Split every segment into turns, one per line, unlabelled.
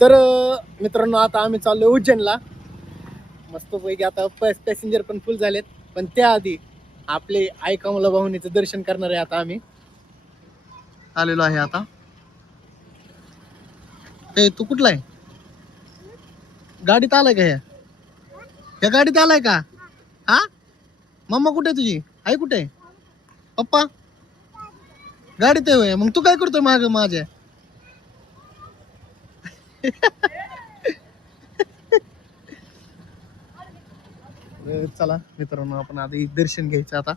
तर मित्रांनो आता आम्ही चाललो उज्जैनला. मस्तपैकी आता पॅसेंजर पण फुल झालेत. पण त्याआधी आपले आई कमला भाऊनीचं दर्शन करणार आहे आता आम्ही. आलेलो आहे आता. ए तू कुठला आहे? गाडीत आलाय का ह्या ह्या गाडीत आलाय का? हा? मम्मा कुठे आहे तुझी? आई कुठे आहे? पप्पा? गाडीत आहे मग तू काय करतोय माग माझ्या? चला मित्रांनो आपण आधी दर्शन घ्यायचं आता.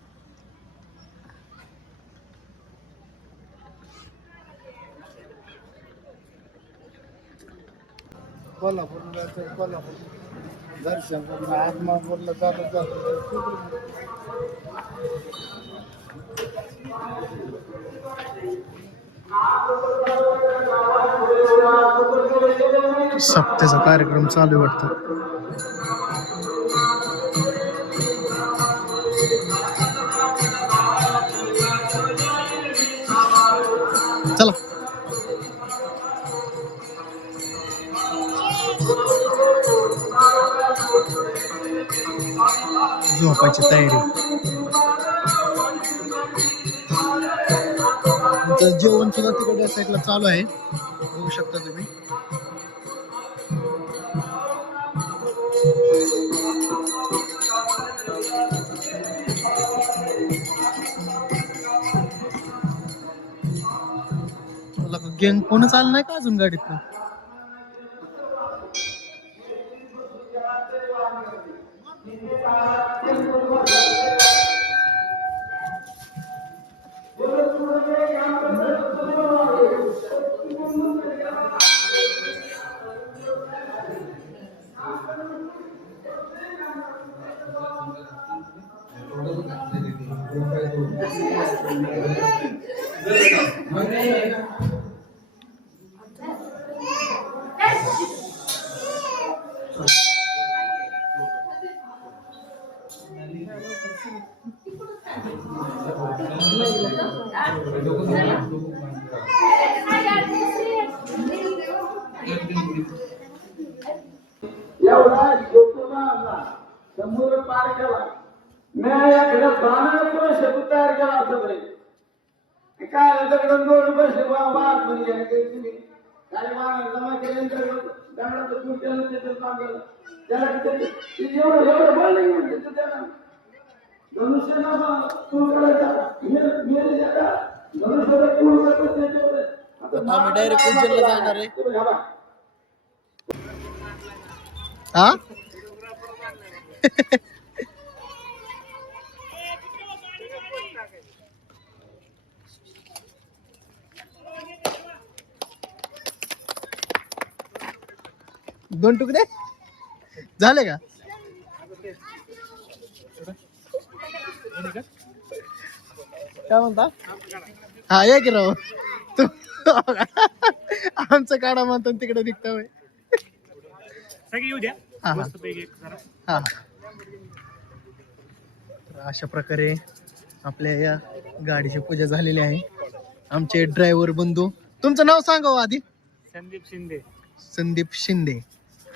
कोल्हापूर जायचं कोल्हापूर. दर्शन करून आत्मापूरला जात जात
सप्त्याचा कार्यक्रम चालू आहे वाटतं. चला. झोपायची तयारी. जेवण सुद्धा तिकडे साईडला चालू आहे. बघू शकता तुम्ही. गेंग कोणच आलं नाही का अजून गाडीत
एवढा ज्योतिबा आला. समुद्र पार केला. मी याकडे बाणाला तयार केला आतापर्यंत. काय दगड दोन गेले तुम्ही. काही बाणा जमा केल्यानंतर दगडाचं पूर केलं त्याचं काम केलं त्याला एवढं एवढं त्याला. धनुष्याला करायचा धनुष्याला त्याच्यावर
आता आम्ही डायरेक्ट जाणार आहे. हा? दोन तुकडे? झाले का? काय म्हणता? हा ये की राव. तू आमचं काढा म्हणतो तिकडे निघता होय हा, हा.
एक
अशा प्रकारे आपल्या या गाडीची पूजा झालेली आहे. आमचे ड्रायव्हर बंधू तुमचं नाव सांगा हो आधी.
संदीप शिंदे.
संदीप शिंदे.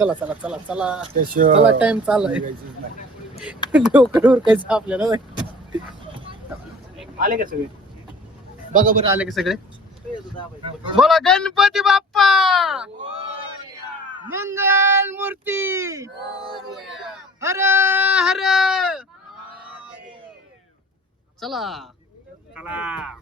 आहे. चला चला चला. चला चला टाइम चाललाय. डोकर उरकायचं आपल्याला. होय.
आले का सगळे?
बघा बरं आले की सगळे? बोला गणपती बाप्पा! मंगल मूर्ती! हर हर! चला
चला.